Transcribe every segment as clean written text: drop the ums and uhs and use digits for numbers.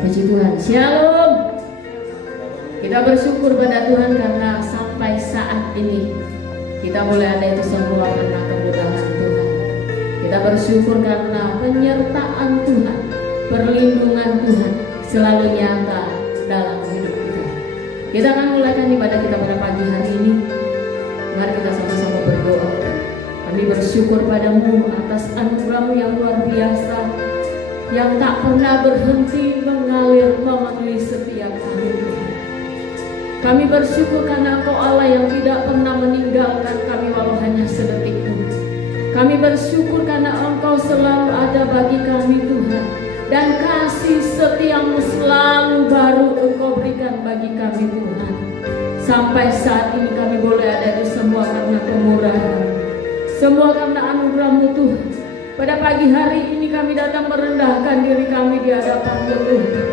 Puji Tuhan. Shalom. Kita bersyukur pada Tuhan karena sampai saat ini kita boleh ada itu semua karena kemudahan Tuhan. Kita bersyukur karena penyertaan Tuhan, perlindungan Tuhan selalu nyata dalam hidup kita. Kita akan mulaikan ibadah kita pada pagi hari ini. Mari kita sama-sama berdoa. Kami bersyukur padamu atas anugerah-Mu yang luar biasa, yang tak pernah berhenti mengalir memenuhi setiap kami. Kami bersyukur karena Engkau Allah yang tidak pernah meninggalkan kami walau hanya sedetik pun. Kami bersyukur karena Engkau selalu ada bagi kami Tuhan, dan kasih setiamu selalu baru Engkau berikan bagi kami Tuhan. Sampai saat ini kami boleh ada di semua karena kemurahan, semua karena anugerah-Mu Tuhan. Pada pagi hari ini kami datang merendahkan diri kami di hadapan-Mu Tuhan,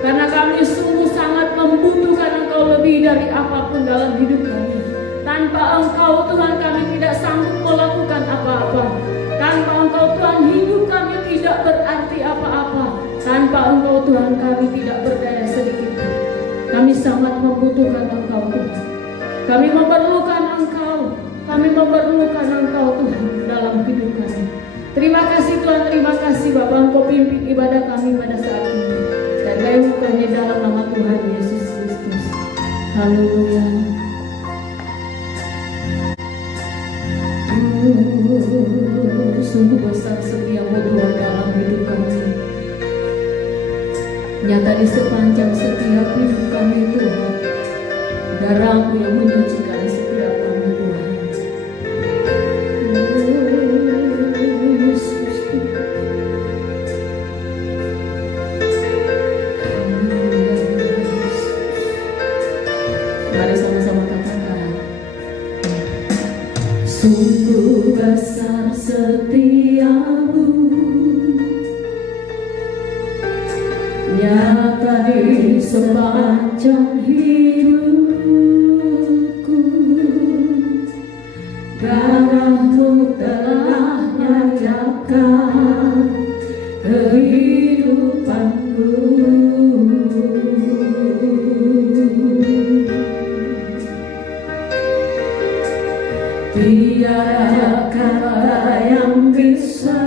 karena kami sungguh sangat membutuhkan Engkau lebih dari apapun dalam hidup kami. Tanpa Engkau Tuhan kami tidak sanggup melakukan apa-apa. Tanpa Engkau Tuhan hidup kami tidak berarti apa-apa. Tanpa Engkau Tuhan kami tidak berdaya sedikit. Kami sangat membutuhkan Engkau Tuhan. Kami memerlukan Engkau. Kami memerlukan Engkau Tuhan dalam hidup kami. Terima kasih Tuhan, terima kasih Bapak, Engkau pimpin ibadah kami pada saat ini. Dan gaya mukanya dalam nama Tuhan Yesus Kristus. Haleluya. Sungguh besar setiamu Tuhan dalam hidup kami. Nyata di sepanjang setiap hidup kami Tuhan. Darah-Mu yang menyucikan setiap kami Tuhan. Mari sama-sama katakan. Sungguh besar setiamu, nyata di sepanjang hidupku. Darah-Mu telah nyatakan kehidupanku. Tiada kata yang bisa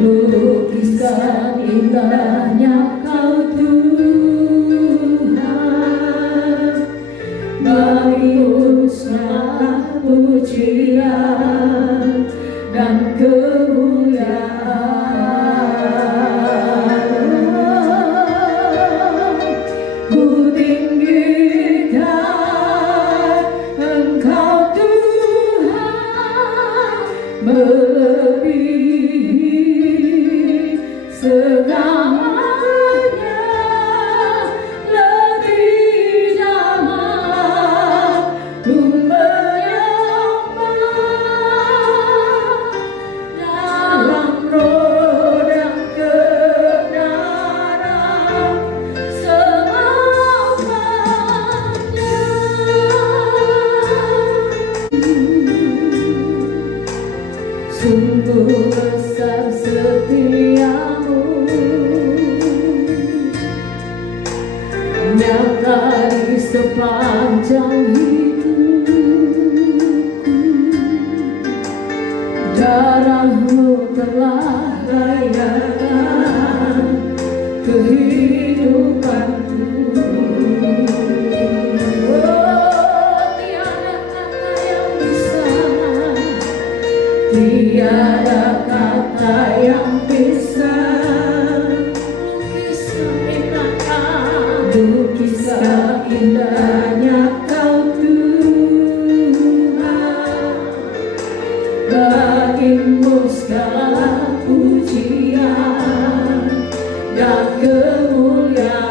lukiskan indahnya Kau Tuhan. Bagimu segala pujian dan kemuliaan. Ku tinggikan Engkau Tuhan, melebihi segalanya, lebih dalam ku menyembah dalam roh dan kebenaran selamanya. Sungguh besar setiamu, nyata di sepanjang hidupku. Darah-Mu telah layakan kehidupanku. Tiada kata yang bisa lukiskan indahnya Kau Tuhan. Bagimu segala pujian dan kemuliaan.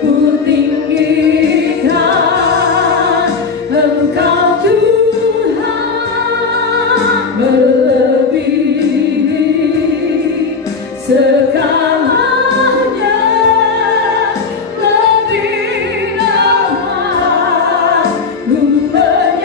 Ku tinggikan Engkau Tuhan, melebihi segalanya, lebih dalam ku menyembah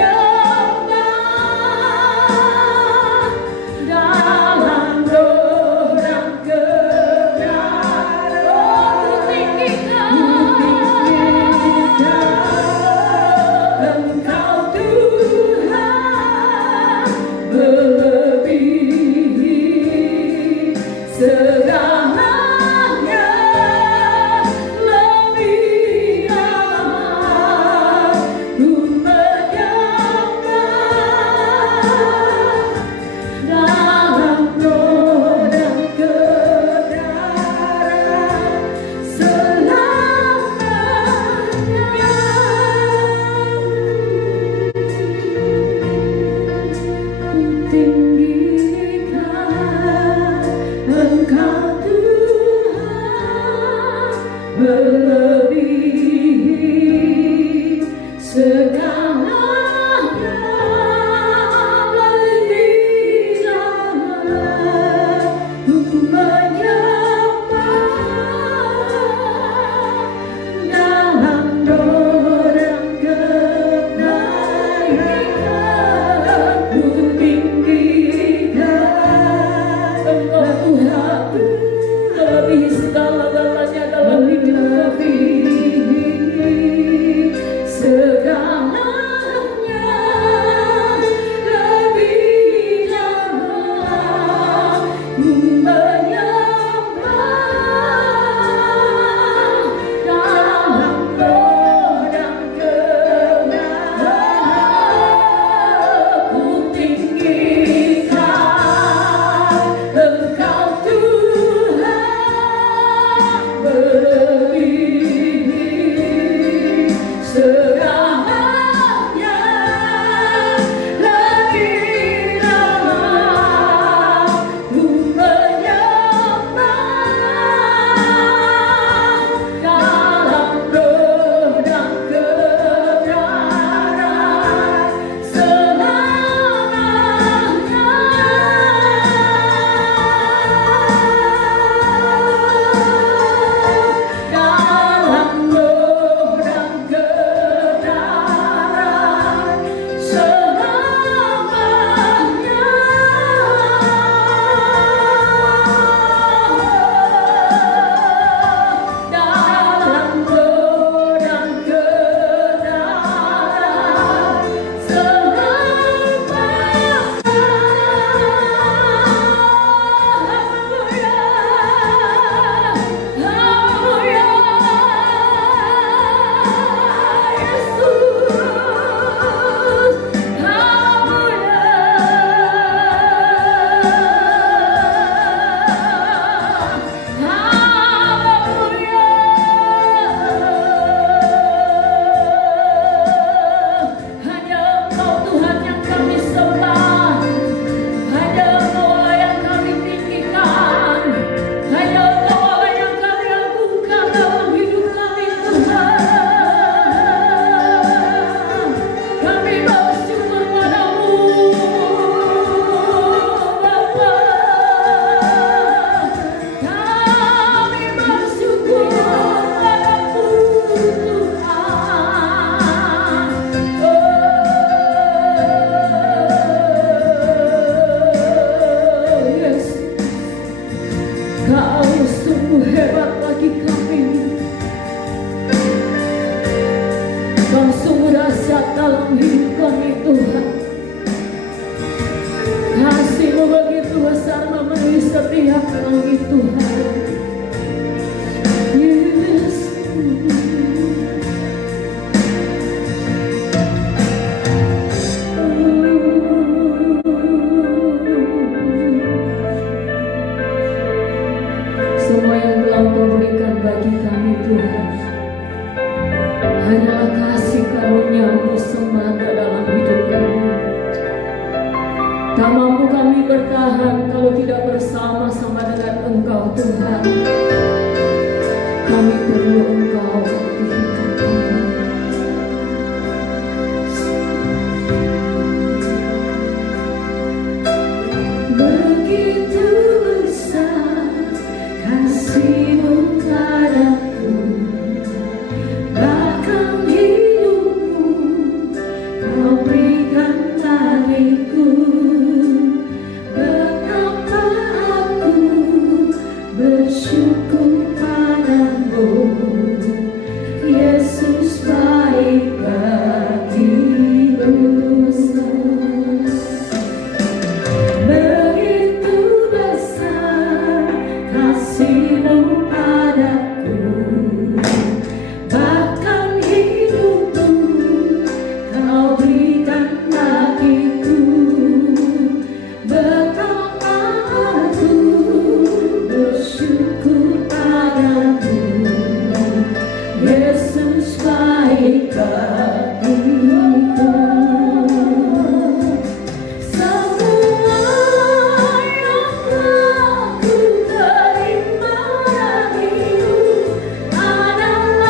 melebihi segalanya, lebih janganlah ku menyembah dalam dorang kenaikkan, ku tinggikan Engkau Tuhan, melebihi segala-galanya dalam hidup kami, segalanya, lebih janganlah ku menyembah dalam godang kebenaran, ku tinggikan Engkau Tuhan, melebihi segalanya, lebih dalam ku menyembah dalam godang kebenaran selamanya. Dalam godang kebenaran selamanya. Dalam godang kebenaran hanya Engkau Tuhan yang kami sembah, hanya Engkau Allah yang kami tinggikan, hanya Engkau Allah yang kami agungkan dalam hidup kami Tuhan. Kami bersyukur padamu Bapa, kami bersyukur padamu Tuhan. Oh yes, Kau sungguh hebat bagi kami. Kau sungguh dahsyat dalam hidup kami Tuhan. Kasih-Mu begitu besar memenuhi setiap kami Tuhan. Yes. Semua yang telah Kau berikan bagi kami Tuhan hanyalah kasih karunia-Mu semata dalam hidup kami. Tak mampu kami bertahan kalau tidak bersama-sama dengan Engkau Tuhan. Kami perlu Engkau di hidup kami. Begitu besar kasih-Mu padaku, bahkan hidupku Kau berikan bagiku. Betapa aku bersyukur padamu, Yesus baik bagiku. Begitu besar kasih-Mu padaku, bahkan hidupku Kau berikan bagiku. Betapa aku bersyukur padamu, Yesus baik bagiku. Semua yang telah ku terima darimu adalah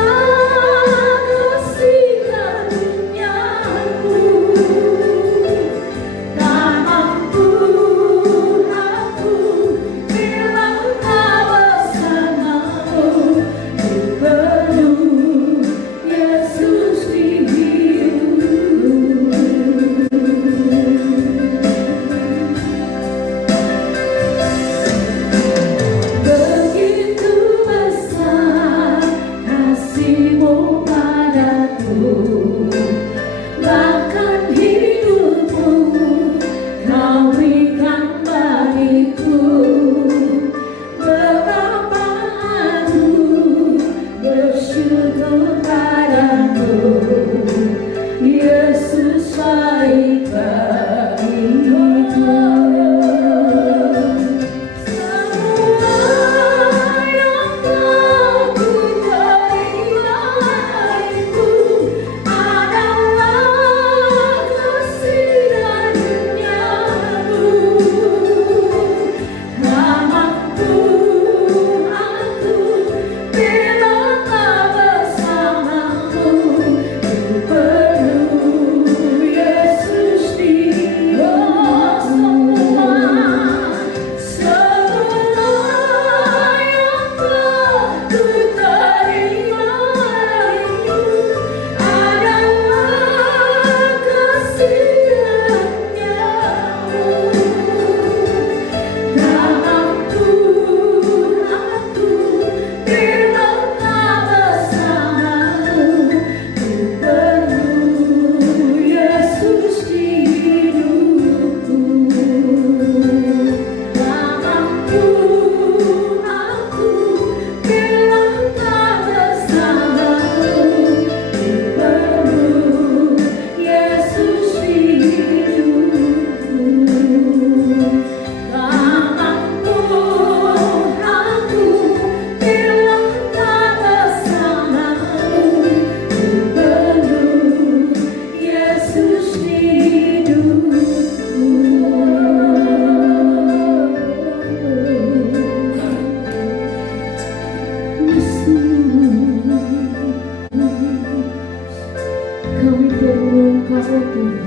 kami perlu Engkau Tuhan.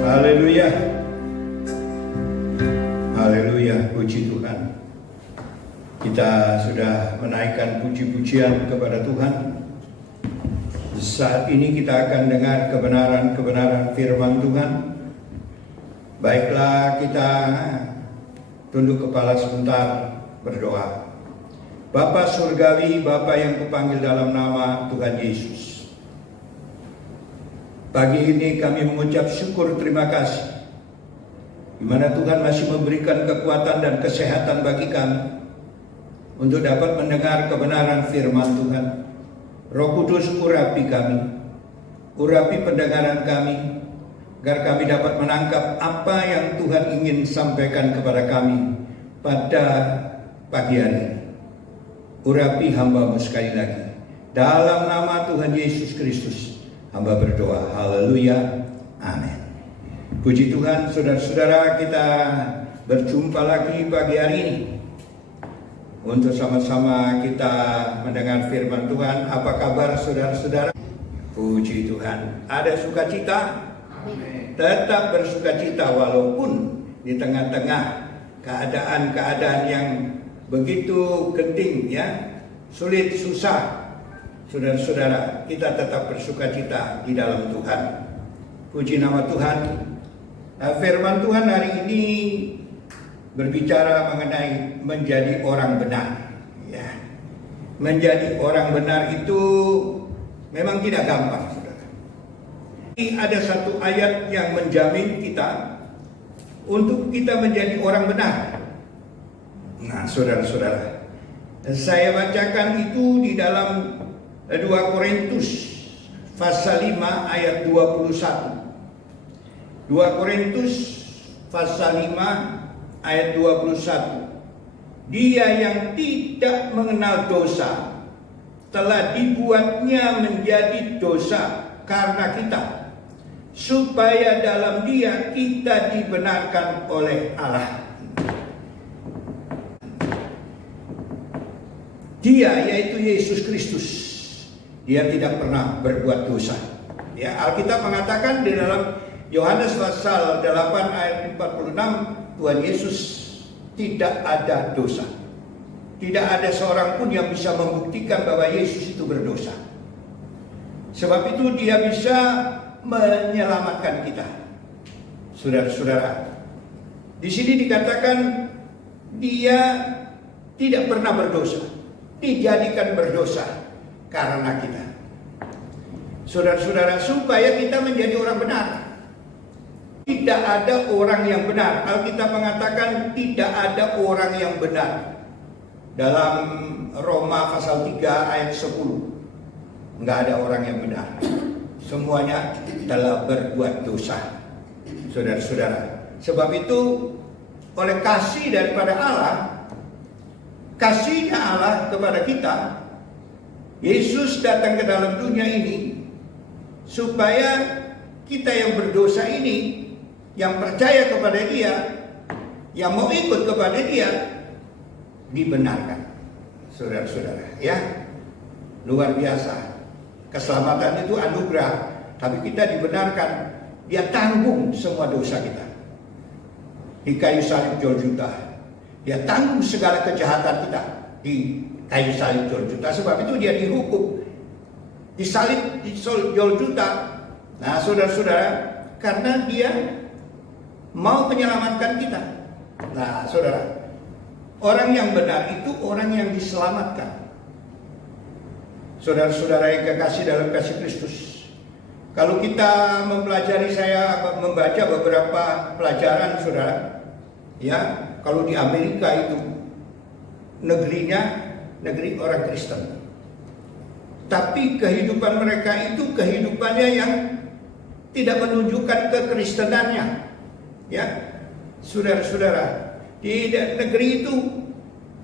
Haleluya. Haleluya, puji Tuhan. Kita sudah menaikkan puji-pujian kepada Tuhan. Saat ini kita akan dengar kebenaran-kebenaran firman Tuhan. Baiklah, kita tunduk kepala sebentar berdoa. Bapa surgawi, Bapa yang kupanggil dalam nama Tuhan Yesus. Pagi ini kami mengucap syukur terima kasih, di mana Tuhan masih memberikan kekuatan dan kesehatan bagi kami untuk dapat mendengar kebenaran firman Tuhan. Roh Kudus urapi kami, urapi pendengaran kami, agar kami dapat menangkap apa yang Tuhan ingin sampaikan kepada kami pada pagi hari ini. Urapi hamba-Mu sekali lagi. Dalam nama Tuhan Yesus Kristus, hamba berdoa. Haleluya. Amin. Puji Tuhan, saudara-saudara, kita berjumpa lagi pagi hari ini untuk sama-sama kita mendengar firman Tuhan. Apa kabar saudara-saudara? Puji Tuhan. Ada sukacita? Tetap bersukacita walaupun di tengah-tengah keadaan-keadaan yang begitu genting, ya, sulit, susah. Saudara-saudara, kita tetap bersukacita di dalam Tuhan. Puji nama Tuhan. Firman Tuhan hari ini berbicara mengenai menjadi orang benar. Ya, menjadi orang benar itu memang tidak gampang, saudara. Ada satu ayat yang menjamin kita untuk kita menjadi orang benar. Nah, saudara-saudara, saya bacakan itu di dalam 2 Korintus pasal 5 ayat 21. 2 Korintus pasal 5 ayat 21. Dia yang tidak mengenal dosa telah dibuatnya menjadi dosa karena kita, supaya dalam Dia kita dibenarkan oleh Allah. Dia, yaitu Yesus Kristus, Dia tidak pernah berbuat dosa. Ya, Alkitab mengatakan di dalam Yohanes pasal 8 ayat 46, Tuhan Yesus tidak ada dosa. Tidak ada seorang pun yang bisa membuktikan bahwa Yesus itu berdosa. Sebab itu Dia bisa menyelamatkan kita. Saudara-saudara, di sini dikatakan Dia tidak pernah berdosa, dijadikan berdosa karena kita. Saudara-saudara, supaya kita menjadi orang benar. Tidak ada orang yang benar. Alkitab mengatakan tidak ada orang yang benar. Dalam Roma pasal 3 ayat 10, enggak ada orang yang benar. Semuanya telah berbuat dosa. Saudara-saudara, sebab itu oleh kasih daripada Allah, kasihnya Allah kepada kita, Yesus datang ke dalam dunia ini supaya kita yang berdosa ini, yang percaya kepada Dia, yang mau ikut kepada Dia, dibenarkan. Saudara-saudara, ya, luar biasa. Keselamatan itu anugerah, tapi kita dibenarkan. Dia tanggung semua dosa kita di kayu salib Golgota. Dia tanggung segala kejahatan kita di kayu salib Golgota. Sebab itu Dia dihukum, disalib di Golgota. Nah, saudara-saudara, karena Dia mau menyelamatkan kita. Nah, saudara, orang yang benar itu orang yang diselamatkan. Saudara-saudara yang kekasih dalam kasih Kristus, kalau kita mempelajari, saya membaca beberapa pelajaran, saudara, ya, kalau di Amerika itu negerinya negeri orang Kristen, tapi kehidupan mereka itu kehidupannya yang tidak menunjukkan kekristenannya. Ya, saudara-saudara, di negeri itu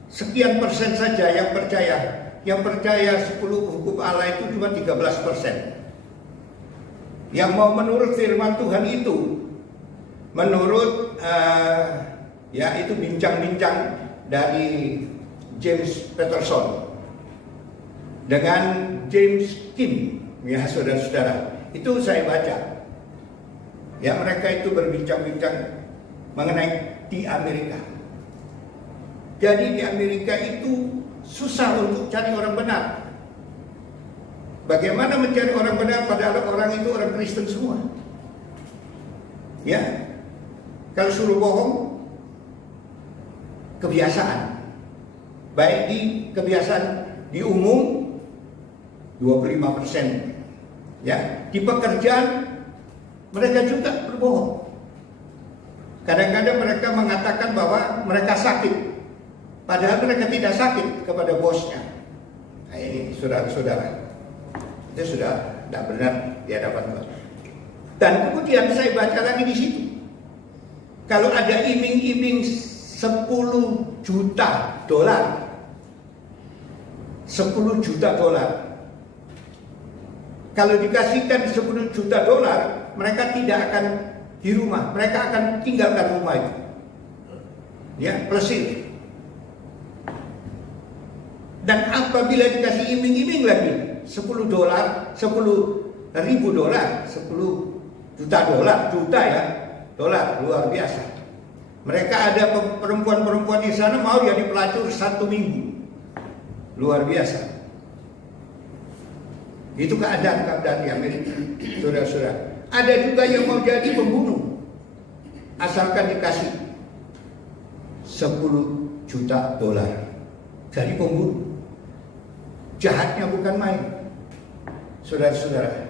sekian persen saja yang percaya. Yang percaya 10 hukum Allah itu cuma 13%. yang mau menurut firman Tuhan itu, menurut ya itu bincang-bincang dari James Patterson dengan James Kim, ya saudara-saudara, itu saya baca. Ya, mereka itu berbincang-bincang mengenai di Amerika. Jadi di Amerika itu susah untuk cari orang benar. Bagaimana mencari orang benar padahal orang itu orang Kristen semua? Ya, kalau suruh bohong, kebiasaan. Baik di kebiasaan di umum 25%. Ya, di pekerjaan mereka juga berbohong. Kadang-kadang mereka mengatakan bahwa mereka sakit, padahal mereka tidak sakit kepada bosnya. Nah, ini saudara-saudara, itu sudah tidak benar di hadapan Tuhan. Dan kemudian saya baca lagi di situ, kalau ada iming-iming 10 juta dolar, 10 juta dolar. Kalau dikasihkan 10 juta dolar, mereka tidak akan di rumah, mereka akan tinggalkan rumah itu. Ya, plesir. Dan apabila dikasih iming-iming lagi 10 dolar, 10.000 dolar, 10 juta dolar, juta ya, dolar, luar biasa. Mereka ada perempuan-perempuan di sana mau jadi pelacur 1 minggu. Luar biasa. Itu keadaan di Amerika, saudara-saudara. Ada juga yang mau jadi pembunuh, asalkan dikasih 10 juta dolar. Jadi pembunuh. Jahatnya bukan main, saudara-saudara.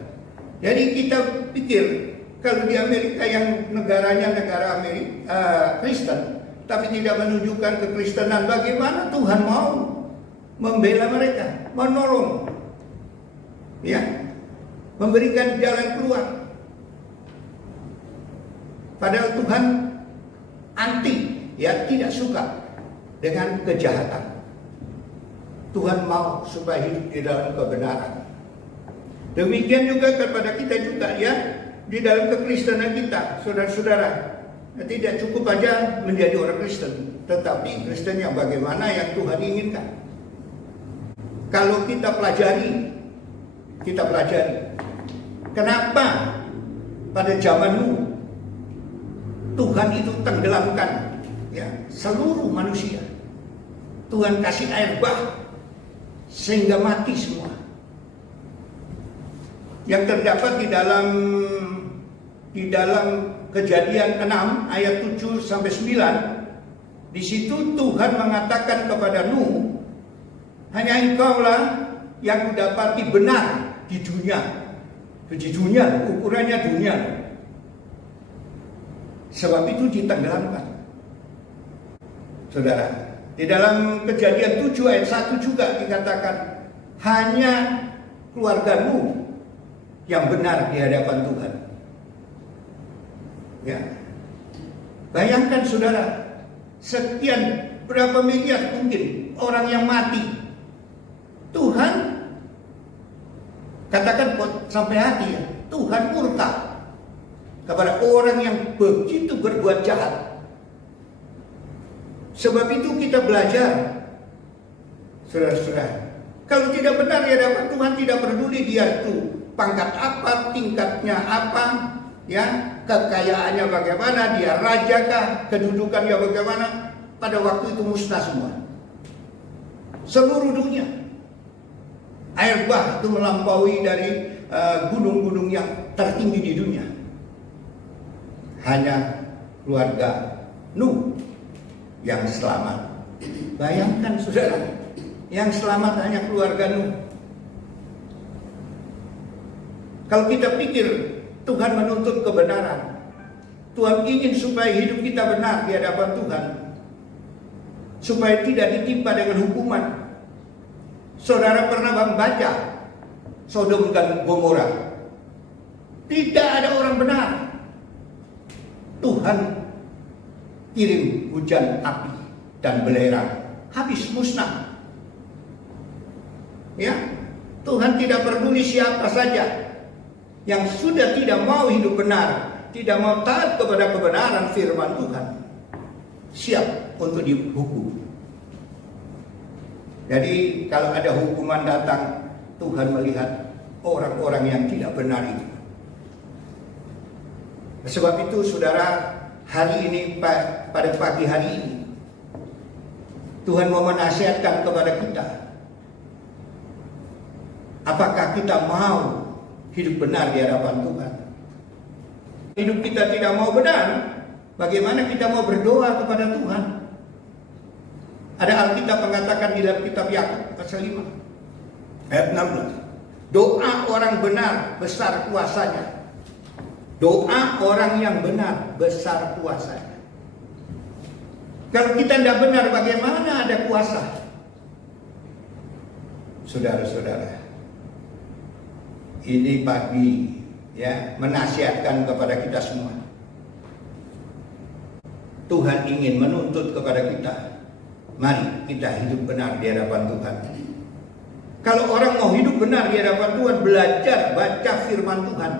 Jadi kita pikir kalau di Amerika yang negaranya negara Kristen, tapi tidak menunjukkan kekristenan, bagaimana Tuhan mau membela mereka, menolong, ya, memberikan jalan keluar. Padahal Tuhan anti, ya, tidak suka dengan kejahatan. Tuhan mau supaya hidup di dalam kebenaran. Demikian juga kepada kita juga, ya, di dalam kekristenan kita, saudara-saudara. Tidak cukup aja menjadi orang Kristen, tetapi Kristen yang bagaimana yang Tuhan inginkan. Kalau kita pelajari, kenapa pada zamanmu Tuhan itu tenggelamkan, ya, seluruh manusia. Tuhan kasih air bah sehingga mati semua. Yang terdapat di dalam Kejadian 6 ayat 7 sampai 9, di situ Tuhan mengatakan kepada Nuh, hanya engkaulah yang kudapati benar di dunia. Di dunia, ukurannya dunia. Sebab itu ditenggelamkan. Saudara, di dalam Kejadian 7 ayat 1 juga dikatakan, hanya keluargamu yang benar di hadapan Tuhan. Ya. Bayangkan saudara, sekian berapa miliar mungkin orang yang mati. Tuhan katakan sampai hati, ya, Tuhan murka kepada orang yang begitu berbuat jahat. Sebab itu kita belajar, saudara-saudara, kalau tidak benar ya dapat, Tuhan tidak peduli dia itu pangkat apa, tingkatnya apa, ya, kekayaannya bagaimana, dia raja kah, kedudukannya bagaimana. Pada waktu itu musnah semua. Seluruh dunia. Air bah itu melampaui dari gunung-gunung yang tertinggi di dunia. Hanya keluarga Nuh yang selamat. Bayangkan saudara, yang selamat hanya keluarga Nuh. Kalau kita pikir Tuhan menuntut kebenaran, Tuhan ingin supaya hidup kita benar di hadapan Tuhan, supaya tidak ditimpa dengan hukuman. Saudara pernah membaca Sodom dan Gomora? Tidak ada orang benar. Tuhan kirim hujan api dan belerang, habis musnah. Ya, Tuhan tidak peduli siapa saja. yang sudah tidak mau hidup benar, tidak mau taat kepada kebenaran firman Tuhan, siap untuk dihukum. Jadi kalau ada hukuman datang, Tuhan melihat orang-orang yang tidak benar itu. Sebab itu saudara, hari ini, pada pagi hari ini, Tuhan mau menasihatkan kepada kita. Apakah kita mau hidup benar di hadapan Tuhan? Hidup kita tidak mau benar, bagaimana kita mau berdoa kepada Tuhan? Ada Alkitab mengatakan di dalam kitab Yakub pasal 5 ayat 16. Doa orang benar besar kuasanya. Doa orang yang benar besar kuasanya. Kalau kita tidak benar, bagaimana ada kuasa? Saudara-saudara, ini pagi ya menasihatkan kepada kita semua. Tuhan ingin menuntut kepada kita, mari kita hidup benar di hadapan Tuhan. Kalau orang mau hidup benar di hadapan Tuhan, belajar baca firman Tuhan.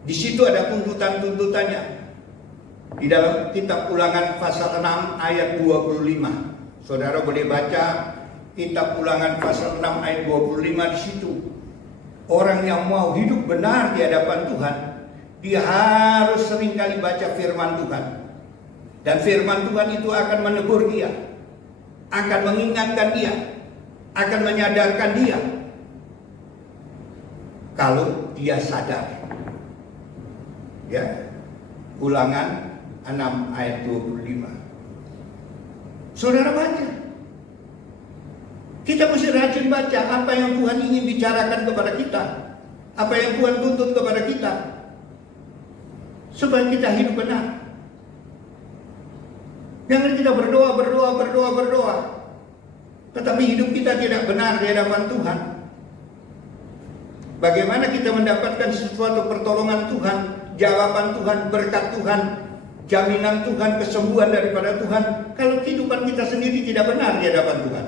Di situ ada tuntutan-tuntutannya. Di dalam kitab Ulangan pasal 6 ayat 25. Saudara boleh baca kitab Ulangan pasal 6 ayat 25 di situ. Orang yang mau hidup benar di hadapan Tuhan, dia harus seringkali baca firman Tuhan. Dan firman Tuhan itu akan menegur dia, akan mengingatkan dia, akan menyadarkan dia. Kalau dia sadar. Ya, Ulangan 6 ayat 25. Saudara baca. Kita mesti rajin baca apa yang Tuhan ingin bicarakan kepada kita, apa yang Tuhan tuntut kepada kita, supaya kita hidup benar. Jangan kita berdoa, tetapi hidup kita tidak benar di hadapan Tuhan. Bagaimana kita mendapatkan sesuatu pertolongan Tuhan, jawaban Tuhan, berkat Tuhan, jaminan Tuhan, kesembuhan daripada Tuhan, kalau kehidupan kita sendiri tidak benar di hadapan Tuhan?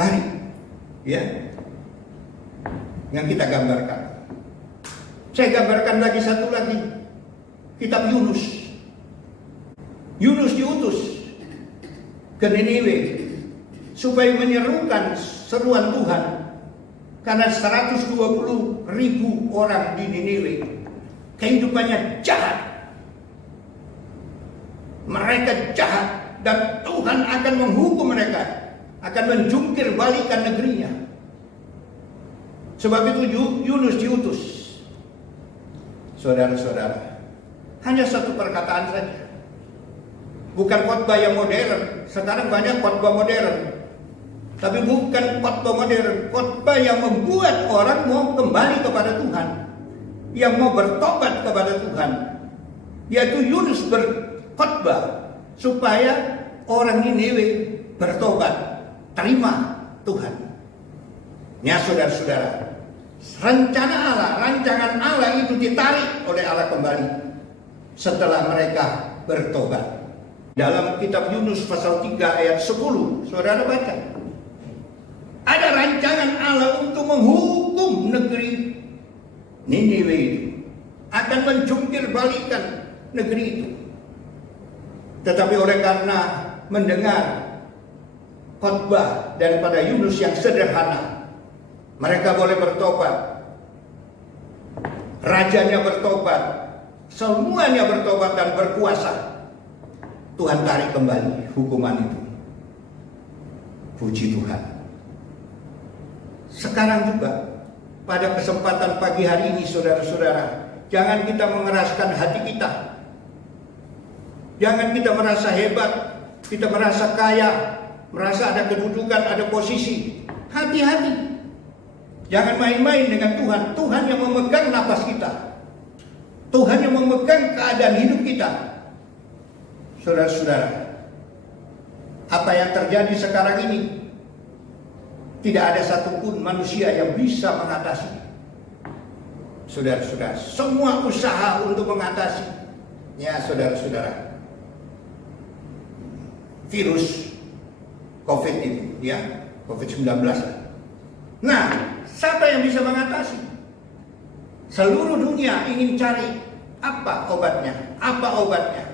Mari, ya, yang kita gambarkan. Saya gambarkan lagi satu lagi, kitab Yunus. Yunus diutus ke Niniwe supaya menyerukan seruan Tuhan, karena 120.000 orang di Niniwe kehidupannya jahat. Mereka jahat dan Tuhan akan menghukum mereka, akan menjungkir balikan negerinya. Sebab itu Yunus diutus. Saudara-saudara, hanya satu perkataan saja. Bukan khotbah yang modern. Sekarang banyak khotbah modern. Tapi bukan khotbah modern, khotbah yang membuat orang mau kembali kepada Tuhan, yang mau bertobat kepada Tuhan. Yaitu Yunus berkhotbah supaya orang Niniwe bertobat, terima Tuhan. Ya saudara-saudara, rencana Allah, rancangan Allah itu ditarik oleh Allah kembali setelah mereka bertobat. Dalam kitab Yunus pasal 3 ayat 10, saudara baca. Ada rancangan Allah untuk menghukum negeri Niniwe itu, akan menjungkir balikan negeri itu. Tetapi oleh karena mendengar khotbah daripada Yunus yang sederhana, mereka boleh bertobat. Rajanya bertobat, semuanya bertobat dan berkuasa. Tuhan tarik kembali hukuman itu. Puji Tuhan. Sekarang juga, pada kesempatan pagi hari ini saudara-saudara, jangan kita mengeraskan hati kita. Jangan kita merasa hebat, kita merasa kaya, merasa ada kedudukan, ada posisi. Hati-hati. Jangan main-main dengan Tuhan. Tuhan yang memegang napas kita. Tuhan yang memegang keadaan hidup kita. Saudara-saudara, apa yang terjadi sekarang ini, tidak ada satupun manusia yang bisa mengatasi. Saudara-saudara, semua usaha untuk mengatasi, ya saudara-saudara, virus COVID itu, ya, COVID-19. Nah, Siapa yang bisa mengatasi? Seluruh dunia ingin cari apa obatnya? Apa obatnya?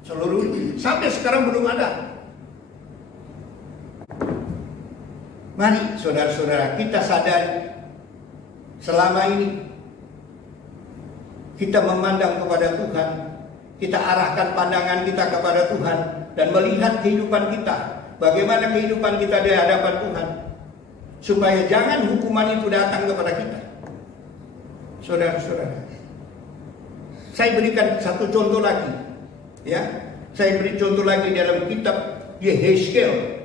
Seluruh sampai sekarang belum ada. Mari saudara-saudara kita sadari selama ini kita memandang kepada Tuhan, kita arahkan pandangan kita kepada Tuhan dan melihat kehidupan kita, bagaimana kehidupan kita di hadapan Tuhan, supaya jangan hukuman itu datang kepada kita. Saudara-saudara, saya berikan satu contoh lagi, ya. Saya beri contoh lagi dalam kitab Yehezkiel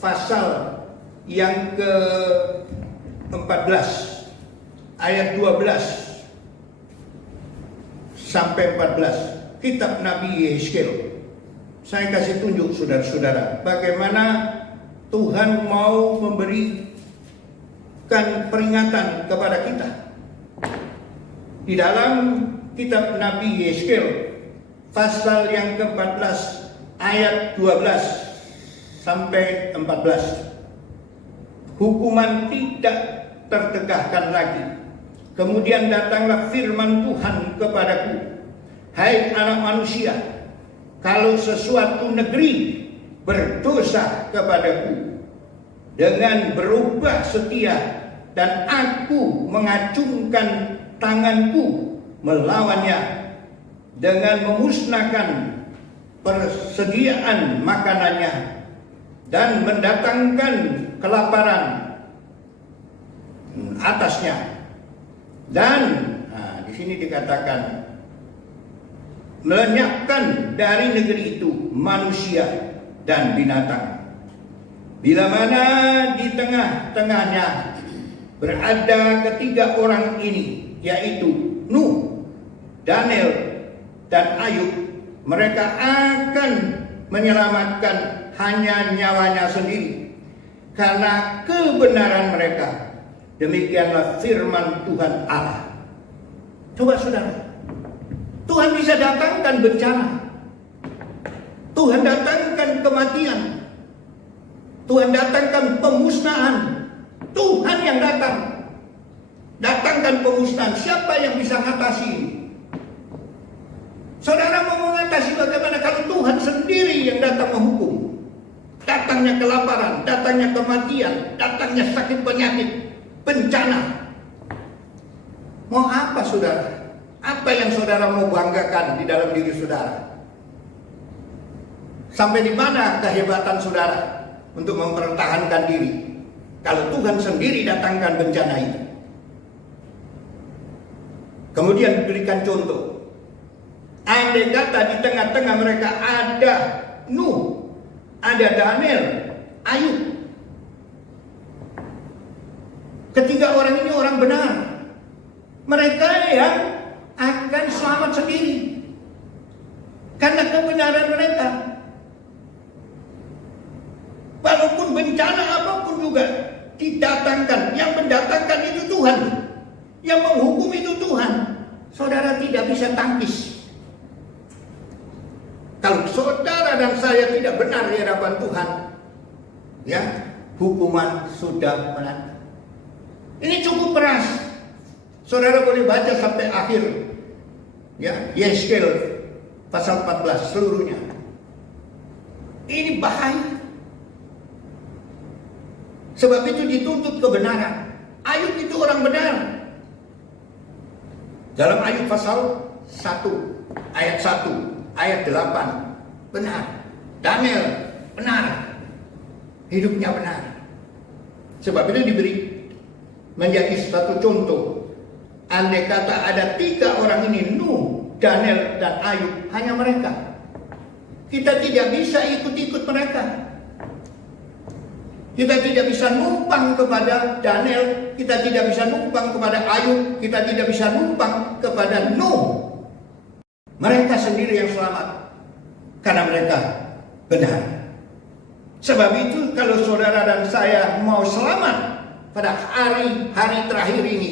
pasal yang ke-14 ayat 12 sampai 14. Kitab Nabi Yehezkiel. Saya kasih tunjuk saudara-saudara bagaimana Tuhan mau memberikan peringatan kepada kita. Di dalam kitab Nabi Yehezkiel pasal yang ke-14 ayat 12 sampai 14. Hukuman tidak tertegakkan lagi. Kemudian datanglah firman Tuhan kepadaku, hai anak manusia, kalau sesuatu negeri berdosa kepadaku dengan berubah setia dan aku mengacungkan tanganku melawannya dengan memusnahkan persediaan makanannya dan mendatangkan kelaparan atasnya, dan di sini dikatakan melenyapkan dari negeri itu manusia dan binatang. Bila mana di tengah-tengahnya berada ketiga orang ini, yaitu Nuh, Daniel, dan Ayub, mereka akan menyelamatkan hanya nyawanya sendiri karena kebenaran mereka. Demikianlah firman Tuhan Allah. Coba saudara, Tuhan bisa datangkan bencana, Tuhan datangkan kematian, Tuhan datangkan pemusnahan. Tuhan yang datangkan pemusnahan. Siapa yang bisa mengatasi ini? Saudara mau mengatasi bagaimana kalau Tuhan sendiri yang datang menghukum? Datangnya kelaparan, datangnya kematian, datangnya sakit penyakit, bencana. Mau apa saudara? Apa yang saudara mau banggakan di dalam diri saudara? Sampai di mana kehebatan saudara untuk mempertahankan diri kalau Tuhan sendiri datangkan bencana itu? Kemudian diberikan contoh. Andai kata di tengah-tengah mereka ada Nuh, ada Daniel, Ayub. Ketiga orang ini orang benar. Mereka yang akan selamat sendiri karena kebenaran mereka. Walaupun bencana apapun juga didatangkan, yang mendatangkan itu Tuhan, yang menghukum itu Tuhan. Saudara tidak bisa tangkis. Kalau saudara dan saya tidak benar di hadapan Tuhan, ya, hukuman sudah menanti. Ini cukup keras. Saudara boleh baca sampai akhir, ya, Yehezkiel pasal 14 seluruhnya. Ini bahaya. Sebab itu dituntut kebenaran. Ayub itu orang benar. Dalam Ayub pasal 1 ayat 1 ayat 8 benar. Daniel benar. Hidupnya benar. Sebab itu diberi menjadi satu contoh. Andai kata ada 3 orang ini, Nuh, Daniel, dan Ayub, hanya mereka, kita tidak bisa ikut-ikut mereka. Kita tidak bisa numpang kepada Daniel, kita tidak bisa numpang kepada Ayub, kita tidak bisa numpang kepada Nuh. Mereka sendiri yang selamat karena mereka benar. Sebab itu kalau saudara dan saya mau selamat pada hari-hari terakhir ini,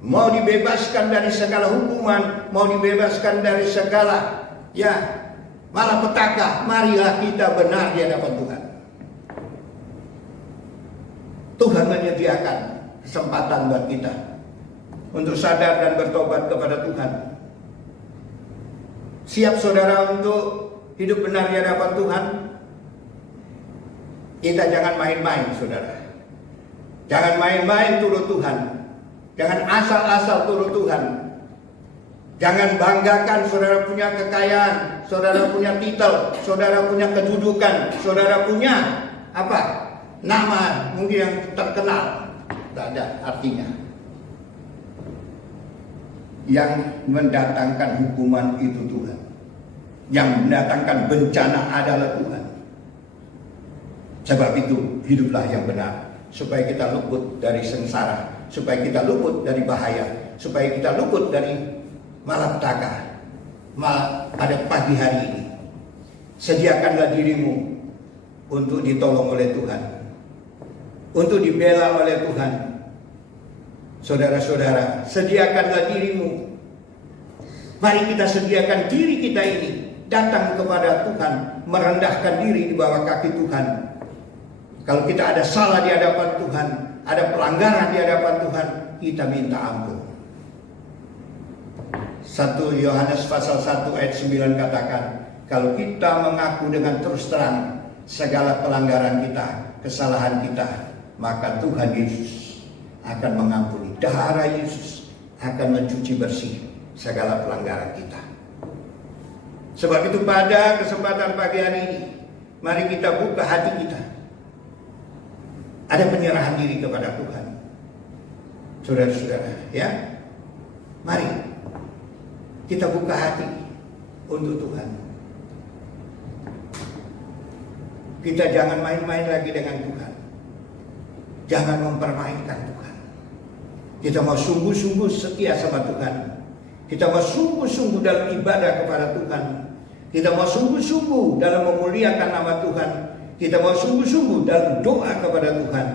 mau dibebaskan dari segala hukuman, mau dibebaskan dari segala malapetaka, marilah kita benar di hadapan Tuhan. Tuhan menyediakan kesempatan buat kita untuk sadar dan bertobat kepada Tuhan. Siap saudara untuk hidup benar di hadapan Tuhan? Kita jangan main-main saudara. Jangan main-main turut Tuhan. Jangan asal-asal turut Tuhan. Jangan banggakan saudara punya kekayaan, saudara punya titel, saudara punya kedudukan, saudara punya apa? Nama mungkin yang terkenal. Tidak ada artinya. Yang mendatangkan hukuman itu Tuhan. Yang mendatangkan bencana adalah Tuhan. Sebab itu hiduplah yang benar, supaya kita luput dari sengsara, supaya kita luput dari bahaya, supaya kita luput dari malapetaka. Pada pagi hari ini, sediakanlah dirimu untuk ditolong oleh Tuhan, untuk dibela oleh Tuhan. Saudara-saudara, sediakanlah dirimu. Mari kita sediakan diri kita ini, datang kepada Tuhan, merendahkan diri di bawah kaki Tuhan. Kalau kita ada salah di hadapan Tuhan, ada pelanggaran di hadapan Tuhan, kita minta ampun. 1 Yohanes pasal 1 ayat 9 katakan, kalau kita mengaku dengan terus terang segala pelanggaran kita, kesalahan kita, maka Tuhan Yesus akan mengampuni. Darah Yesus akan mencuci bersih segala pelanggaran kita. Sebab itu pada kesempatan pagi hari ini, mari kita buka hati kita. Ada penyerahan diri kepada Tuhan. Saudara-saudara, ya. Mari kita buka hati untuk Tuhan. Kita jangan main-main lagi dengan Tuhan. Jangan mempermainkan Tuhan. Kita mau sungguh-sungguh setia sama Tuhan. Kita mau sungguh-sungguh dalam ibadah kepada Tuhan. Kita mau sungguh-sungguh dalam memuliakan nama Tuhan. Kita mau sungguh-sungguh dalam doa kepada Tuhan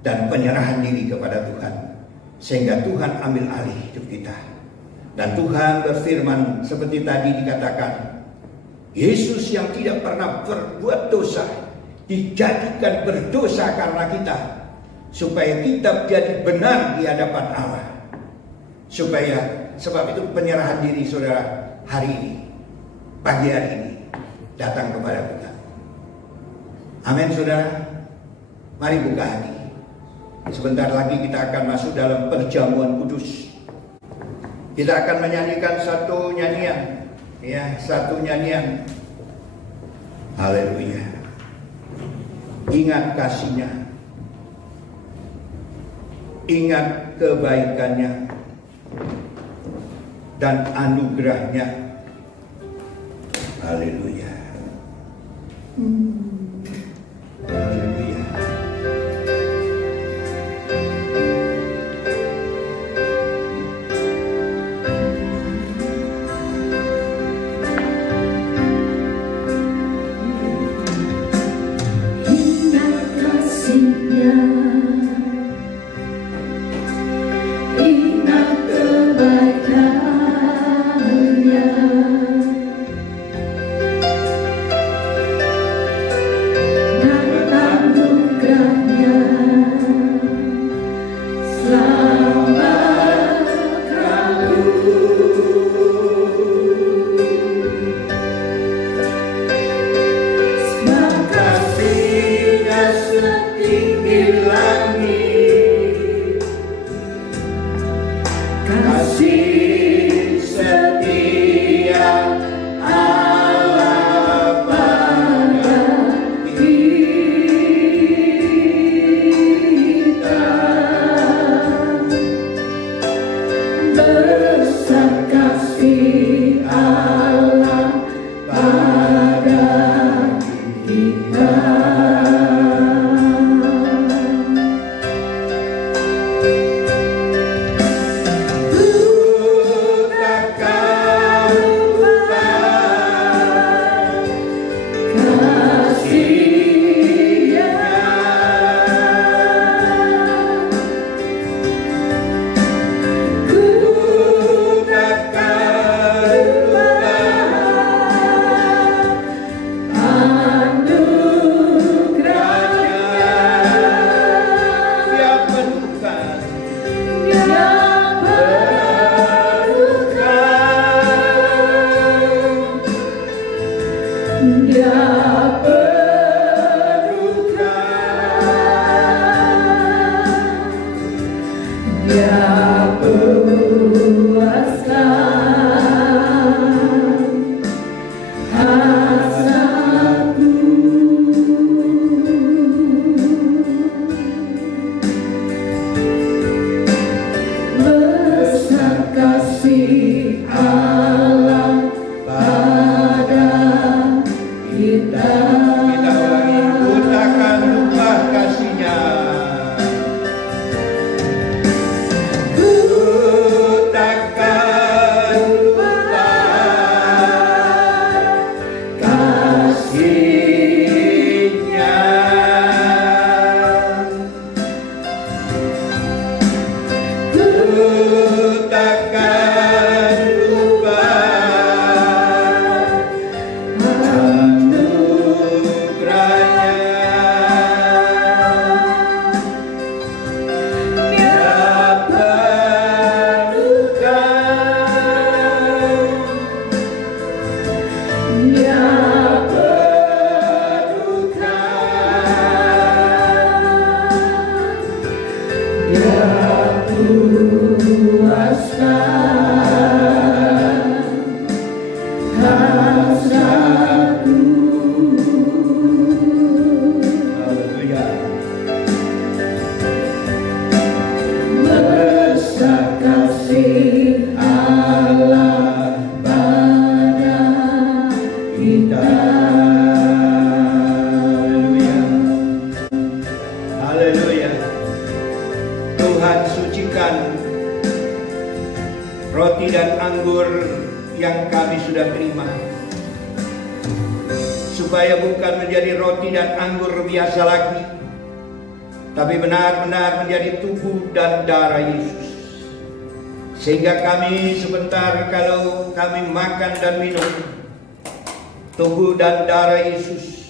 dan penyerahan diri kepada Tuhan, sehingga Tuhan ambil alih hidup kita. Dan Tuhan berfirman seperti tadi dikatakan, Yesus yang tidak pernah berbuat dosa dijadikan berdosa karena kita, supaya kita jadi benar di hadapan Allah. Sebab itu penyerahan diri saudara hari ini, pagi hari ini, datang kepada Tuhan. Amin saudara. Mari buka hati. Sebentar lagi kita akan masuk dalam perjamuan kudus. Kita akan menyanyikan satu nyanyian. Ya, satu nyanyian. Haleluya. Ingat kasih-Nya. Ingat kebaikannya dan anugerah-Nya. Haleluya. Haleluya. Ingat kasih-Nya, ingat kebaikan-Nya, dan anugerah-Nya. Selamat sebab kasih-Nya setinggi langit, kasih setia Allah pada kita. Besar kasih Allah pada kita. takkan lupa Haleluya. Tuhan sucikan roti dan anggur yang kami sudah terima, supaya bukan menjadi roti dan anggur biasa lagi, tapi benar-benar menjadi tubuh dan darah Yesus. Sehingga kami sebentar kalau kami makan dan minum tubuh dan darah Yesus,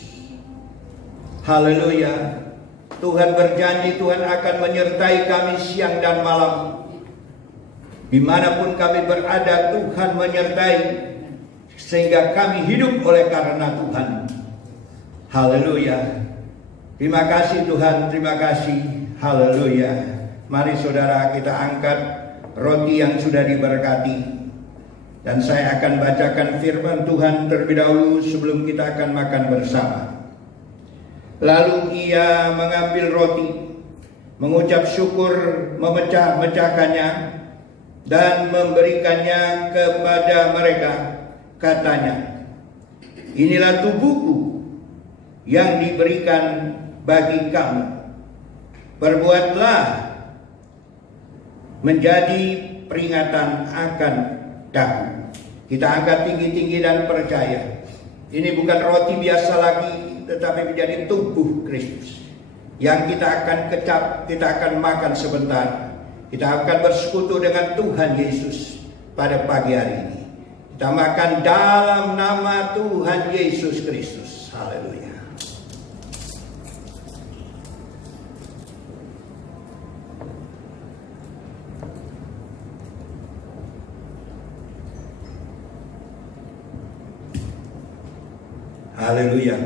haleluya, Tuhan berjanji Tuhan akan menyertai kami siang dan malam. Dimanapun kami berada, Tuhan menyertai, sehingga kami hidup oleh karena Tuhan. Haleluya. Terima kasih Tuhan, terima kasih. Haleluya. Mari saudara, kita angkat roti yang sudah diberkati, dan saya akan bacakan firman Tuhan terlebih dahulu sebelum kita akan makan bersama. Lalu ia mengambil roti, mengucap syukur, memecah-mecahkannya, dan memberikannya kepada mereka. Katanya, inilah tubuhku yang diberikan bagi kamu. Perbuatlah menjadi peringatan akan daku. Kita angkat tinggi-tinggi dan percaya, ini bukan roti biasa lagi, tetapi menjadi tubuh Kristus yang kita akan kecap, kita akan makan sebentar. Kita akan bersekutu dengan Tuhan Yesus pada pagi hari ini. Kita makan dalam nama Tuhan Yesus Kristus. Haleluya. Haleluya.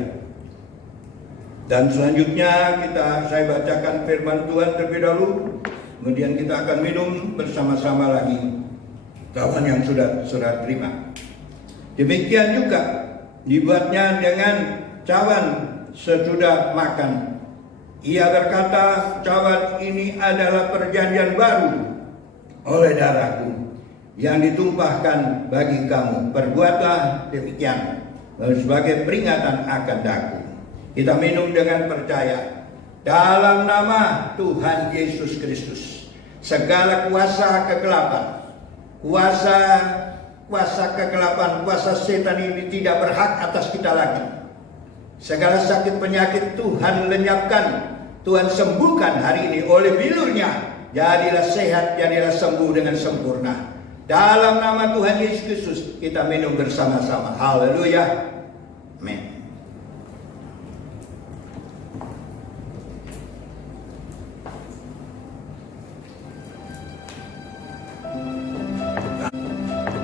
Dan selanjutnya saya bacakan firman Tuhan terlebih dahulu, kemudian kita akan minum bersama-sama lagi kawan yang sudah terima. Demikian juga dibuatnya dengan cawan sesudah makan. Ia berkata, cawan ini adalah perjanjian baru oleh darahku yang ditumpahkan bagi kamu. Perbuatlah demikian sebagai peringatan akan daku. Kita minum dengan percaya dalam nama Tuhan Yesus Kristus. Segala kuasa kegelapan, kuasa setan ini tidak berhak atas kita lagi. Segala sakit penyakit Tuhan lenyapkan, Tuhan sembuhkan hari ini oleh bilurnya. Jadilah sehat, jadilah sembuh dengan sempurna. Dalam nama Tuhan Yesus Kristus kita minum bersama-sama. Haleluya. Amin.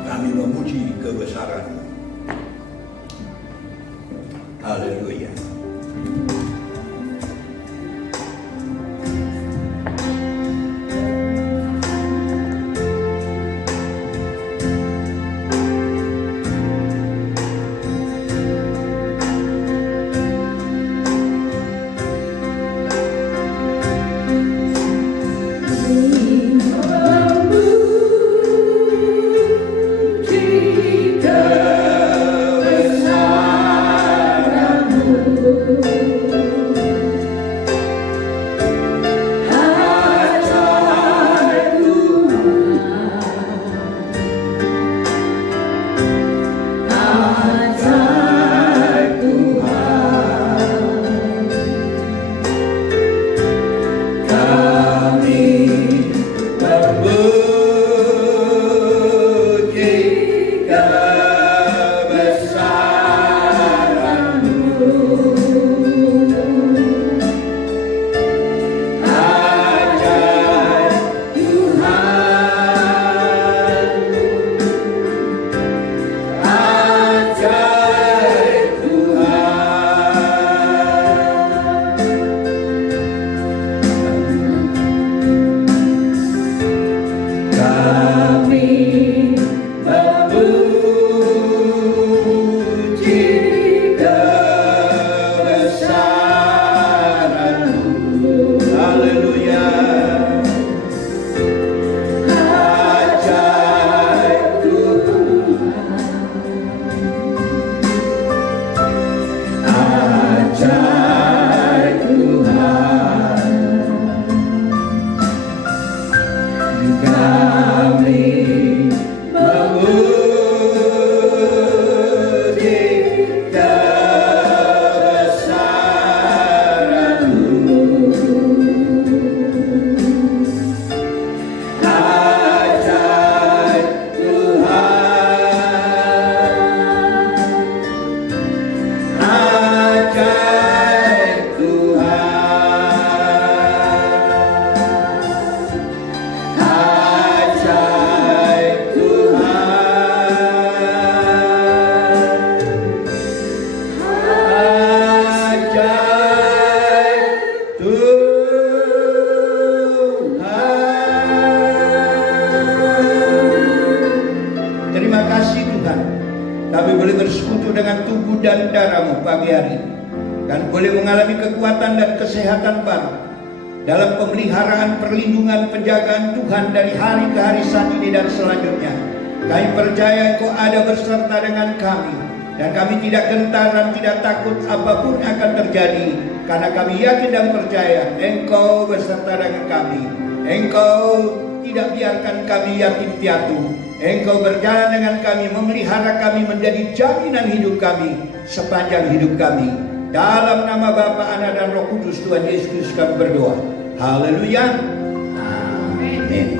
Kami memuji kebesaran-Mu. Haleluya. Kebesaran-Mu kami memuji kebesaran-Mu. Ajaib Tuhan, ajaib Tuhan, ajaib Tuhan, ajaib Tuhan. Terima kasih Tuhan, kami boleh bersekutu dengan tubuh dan darah-Mu pagi hari, dan boleh mengalami kekuatan dan kesehatan baru dalam pemeliharaan, perlindungan, penjagaan Tuhan dari hari ke hari saat ini dan selanjutnya. Kami percaya Engkau ada beserta dengan kami, dan kami tidak gentar dan tidak takut apapun akan terjadi, karena kami yakin dan percaya Engkau beserta dengan kami. Engkau tidak biarkan kami yatim piatu. Engkau berjalan dengan kami, memelihara kami, menjadi jaminan hidup kami sepanjang hidup kami. Dalam nama Bapa, Anak dan Roh Kudus, Tuhan Yesus Kristus kami berdoa. Haleluya. Amin.